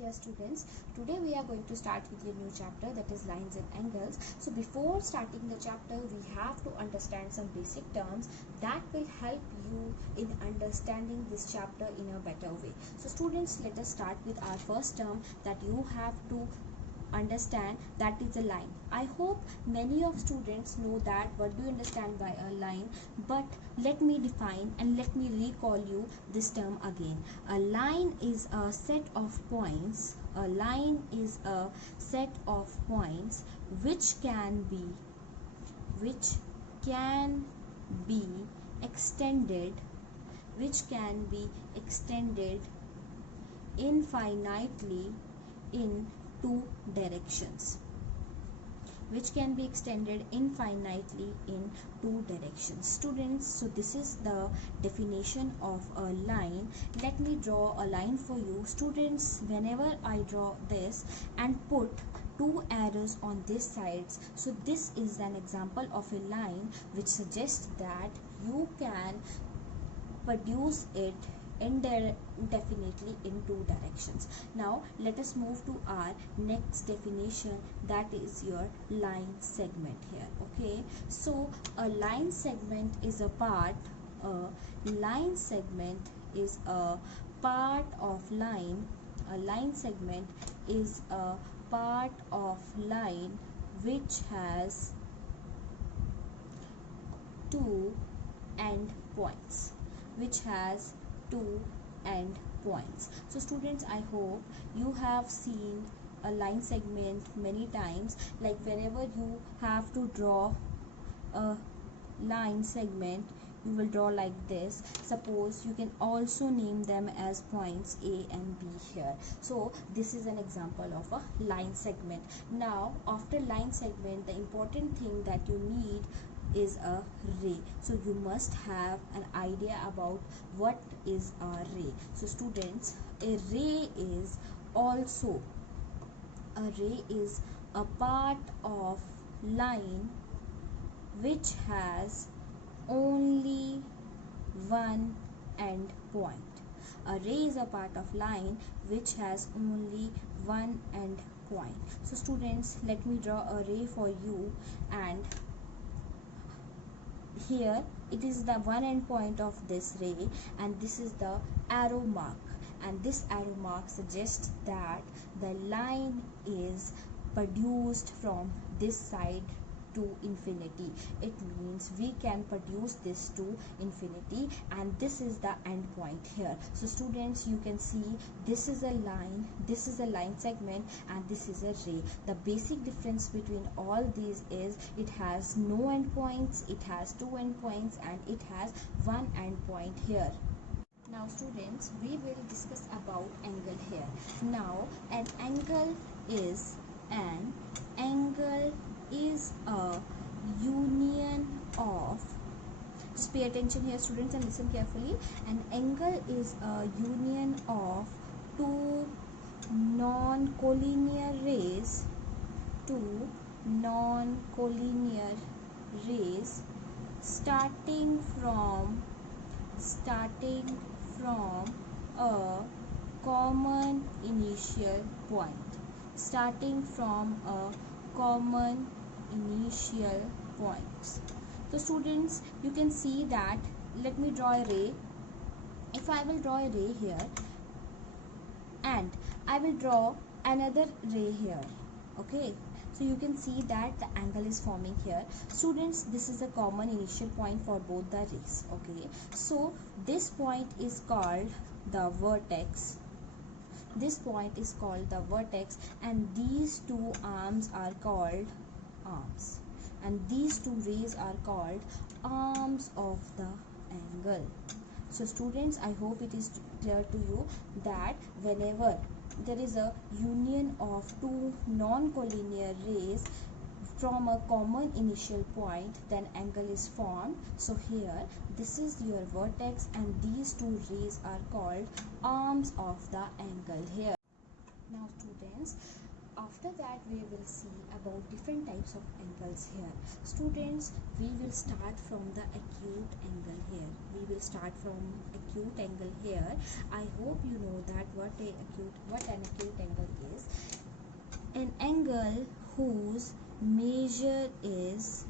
Dear students, today we are going to start with a new chapter, that is lines and angles. So before starting the chapter, we have to understand some basic terms that will help you in understanding this chapter in a better way. So students, let us start with our first term that you have to understand, that is a line. I hope many of students know that what do you understand by a line, but let me define and let me recall you this term again. A line is a set of points. A line is a set of points which can be extended infinitely in two directions, students. So this is the definition of a line. Let me draw a line for you, students. Whenever I draw this and put two arrows on these sides, so this is an example of a line which suggests that you can produce it indefinitely in two directions. Now let us move to our next definition, that is your line segment here. Okay, so a line segment is a part of line. A line segment is a part of line which has two endpoints. So students, I hope you have seen a line segment many times. Like whenever you have to draw a line segment, you will draw like this. Suppose you can also name them as points A and B here. So this is an example of a line segment. Now after line segment, the important thing that you need is a ray. So you must have an idea about what is a ray. So students, a ray is a part of line which has only one end point. A ray is a part of line which has only one end point. So students, let me draw a ray for you, and here it is the one end point of this ray, and this is the arrow mark, and this arrow mark suggests that the line is produced from this side to infinity. It means we can produce this to infinity, and this is the end point here. So students, you can see this is a line, this is a line segment, and this is a ray. The basic difference between all these is it has no endpoints, it has two endpoints, and it has one endpoint here. Now students, we will discuss about angle here. Now an angle is a union of, just pay attention here students and listen carefully. An angle is a union of two non-collinear rays starting from a common initial point. So students, you can see that, let me draw a ray. If I will draw a ray here and I will draw another ray here, okay, so you can see that the angle is forming here. Students, this is a common initial point for both the rays. Okay, so this point is called the vertex. And these two arms are called arms, and these two rays are called arms of the angle. So students, I hope it is clear to you that whenever there is a union of two non-collinear rays from a common initial point, then angle is formed. So here this is your vertex, and these two rays are called arms of the angle here. Now students, after that we will see about different types of angles here. Students, we will start from the acute angle here. I hope you know that what an acute angle whose measure is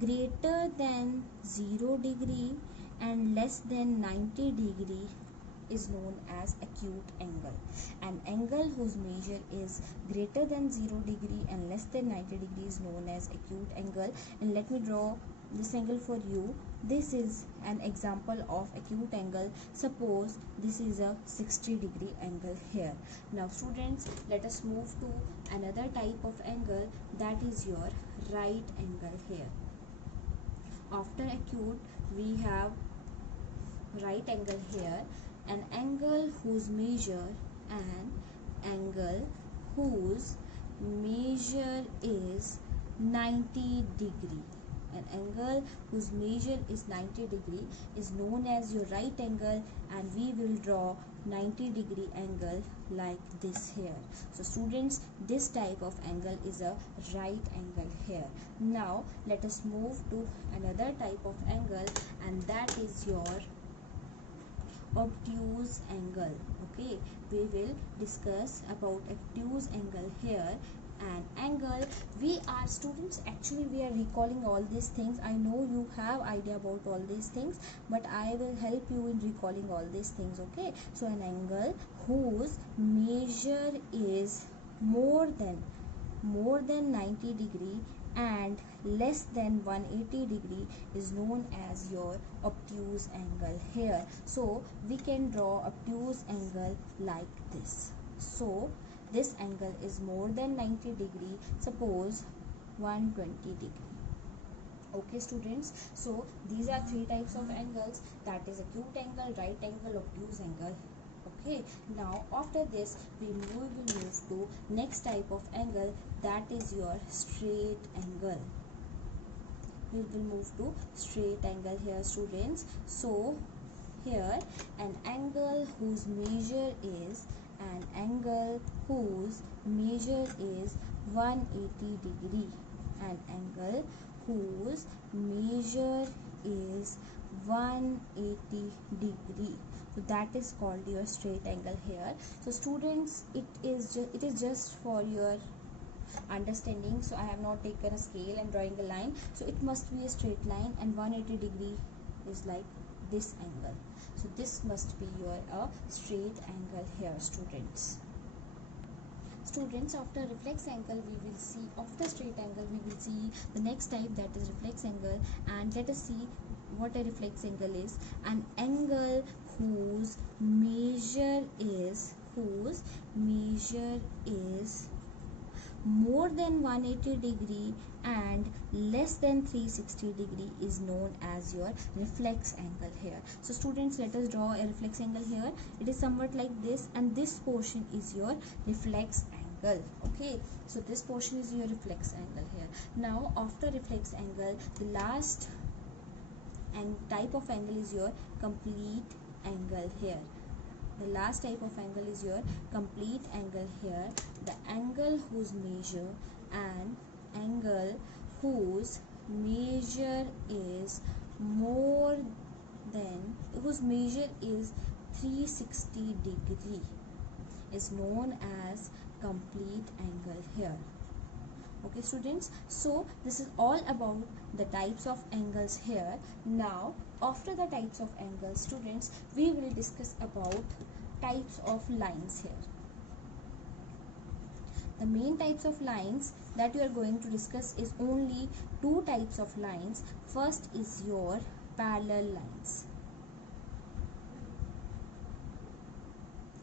greater than 0 degree and less than 90 degree is known as acute angle. An angle whose measure is greater than 0 degree and less than 90 degree is known as acute angle. And let me draw this angle for you. This is an example of acute angle. Suppose this is a 60 degree angle here. Now students, let us move to another type of angle, that is your right angle here. After acute we have right angle here. An angle whose measure is 90 degree. An angle whose measure is 90 degree is known as your right angle, and we will draw 90 degree angle like this here. So students, this type of angle is a right angle here. Now let us move to another type of angle, and that is your obtuse angle. Okay, we will discuss about obtuse angle here. And angle, we are students, actually we are recalling all these things. I know you have idea about all these things, but I will help you in recalling all these things. Okay, so an angle whose measure is more than 90 degree and less than 180 degree is known as your obtuse angle here. So we can draw obtuse angle like this. So this angle is more than 90 degree, suppose 120 degree. Okay students, so these are three types of angles, that is acute angle, right angle, obtuse angle. Okay, now after this we will move to next type of angle, that is your straight angle. We will move to straight angle here students. So here an angle whose measure is 180 degree. An angle whose measure is 180 degree, so that is called your straight angle here. So students, it is just for your understanding, so I have not taken a scale and drawing a line, so it must be a straight line, and 180 degree is like this angle, so this must be your straight angle here students. Students, after reflex angle we will see, after straight angle we will see the next type, that is reflex angle. And let us see what a reflex angle is. An angle whose measure is more than 180 degree and less than 360 degree is known as your reflex angle here. So students, let us draw a reflex angle here. It is somewhat like this, and this portion is your reflex angle. Okay, so this portion is your reflex angle here. Now after reflex angle, the last and type of angle is your complete angle here. The last type of angle is your complete angle here. The angle whose measure is 360 degree is known as complete angle here. Okay students, so this is all about the types of angles here. Now after the types of angles students, we will discuss about types of lines here. The main types of lines that you are going to discuss is only two types of lines. First is your parallel lines.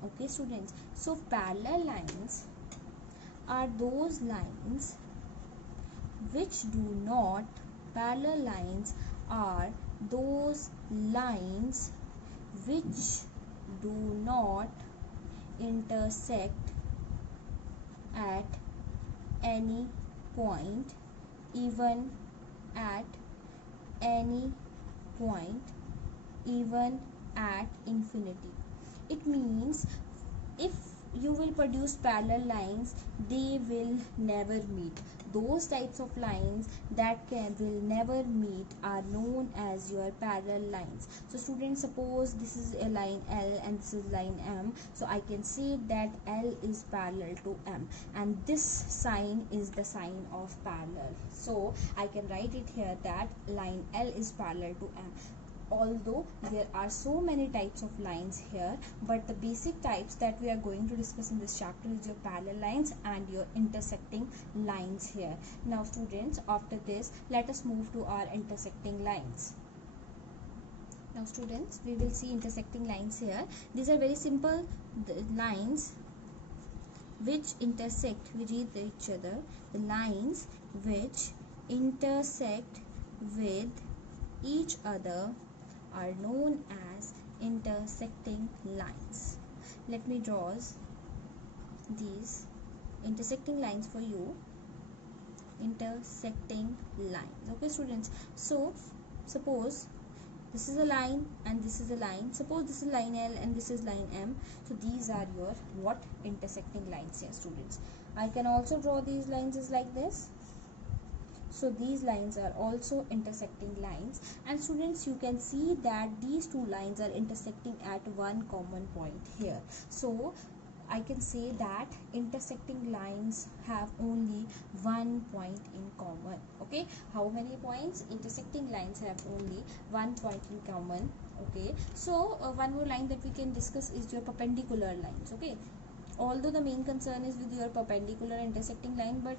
Okay students, so parallel lines are those lines which do not intersect at any point, even at infinity. It means if you will produce parallel lines, they will never meet. Those types of lines that will never meet are known as your parallel lines. So students, suppose this is a line L and this is line M, so I can say that L is parallel to M, and this sign is the sign of parallel. So I can write it here that line L is parallel to M. Although there are so many types of lines here, but the basic types that we are going to discuss in this chapter is your parallel lines and your intersecting lines here. Now students, after this, let us move to our intersecting lines. Now students, we will see intersecting lines here. These are very simple lines which intersect with each other. The lines which intersect with each other are known as intersecting lines. Let me draw these intersecting lines for you. Intersecting lines. Okay students, so suppose this is a line and this is a line. Suppose this is line L and this is line M. So these are your what? Intersecting lines here students. I can also draw these lines as like this. So these lines are also intersecting lines, and students, you can see that these two lines are intersecting at one common point here. So I can say that intersecting lines have only one point in common. Okay, how many points? Intersecting lines have only one point in common. Okay, so one more line that we can discuss is your perpendicular lines. Okay, although the main concern is with your perpendicular intersecting line, but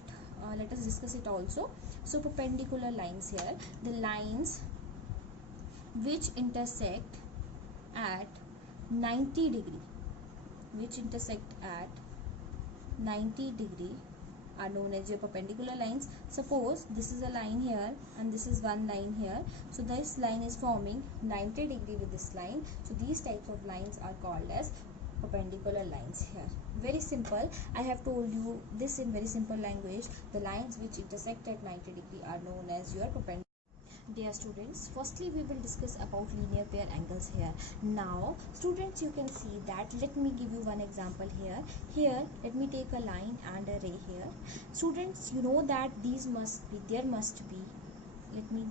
let us discuss it also. So perpendicular lines here, the lines which intersect at 90 degree, which intersect at 90 degree are known as your perpendicular lines. Suppose this is a line here and this is one line here, so this line is forming 90 degree with this line, so these types of lines are called as perpendicular lines here. Very simple. I have told you this in very simple language. The lines which intersect at 90 degree are known as your perpendicular. Dear students, firstly we will discuss about linear pair angles here. Now students, you can see that, let me give you one example here. Here let me take a line and a ray here. Students, you know that these must be, there must be, let me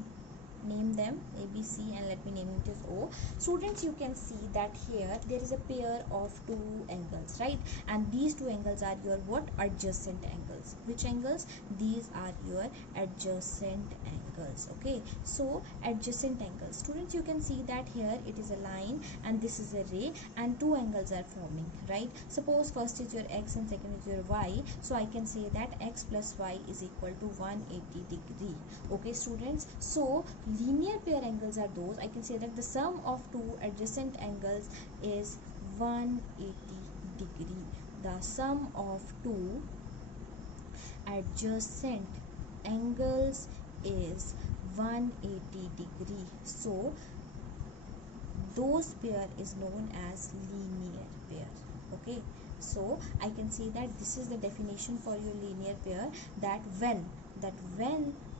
name them A, B, C, and let me name it as O. Students, you can see that here there is a pair of two angles, right? And these two angles are your what? Adjacent angles. Which angles? These are your adjacent angles. Okay, so adjacent angles. Students, you can see that here it is a line and this is a ray, and two angles are forming, right? Suppose first is your X and second is your Y, so I can say that X plus Y is equal to 180 degree. Okay students, so linear pair angles are those, I can say that the sum of two adjacent angles is 180 degree. The sum of two adjacent angles is 180 degree. So those pair is known as linear pair. Okay, so I can say that this is the definition for your linear pair, that when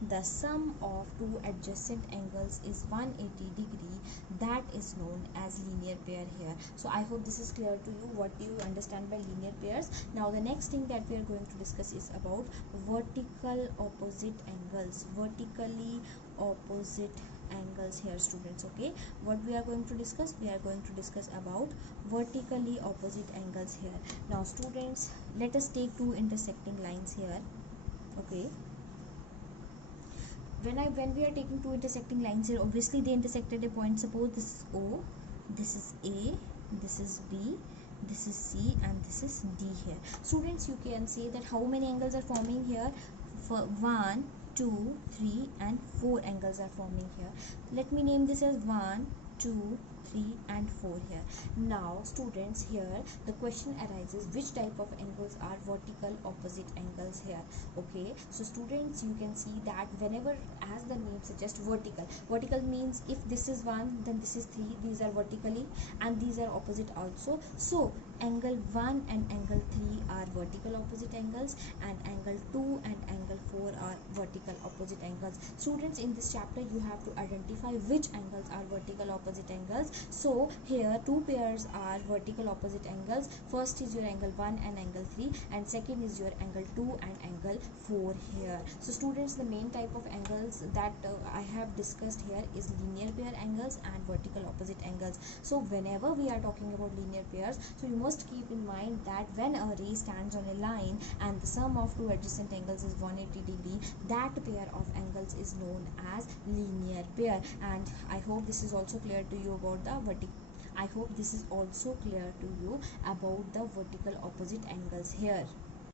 the sum of two adjacent angles is 180 degree, that is known as linear pair here. So I hope this is clear to you. What do you understand by linear pairs? Now the next thing that we are going to discuss is about vertical opposite angles. Vertically opposite angles here students. Okay, what we are going to discuss? We are going to discuss about vertically opposite angles here. Now students, let us take two intersecting lines here. Okay, when we are taking two intersecting lines here, obviously they intersect at a point. Suppose this is O, this is A, this is B, this is C, and this is D here. Students, you can see that how many angles are forming here? For 1, 2, 3, and 4 angles are forming here. Let me name this as 1, 2, 3, and 4 here. Now students, here the question arises, which type of angles are vertical opposite angles here? Okay, so students, you can see that whenever, as the name suggests, vertical means if this is 1, then this is 3, these are vertically, and these are opposite also. So angle 1 and angle 3 are vertical opposite angles, and angle 2 and angle 4 are vertical opposite angles. Students, in this chapter you have to identify which angles are vertical opposite angles So here two pairs are vertical opposite angles. First is your angle 1 and angle 3, and second is your angle 2 and angle 4 here. So students, the main type of angles that I have discussed here is linear pair angles and vertical opposite angles. So whenever we are talking about linear pairs, so you must keep in mind that when a ray stands on a line and the sum of two adjacent angles is 180 degree, that pair of angles is known as linear pair. And I hope this is also clear to you about the vertical opposite angles here.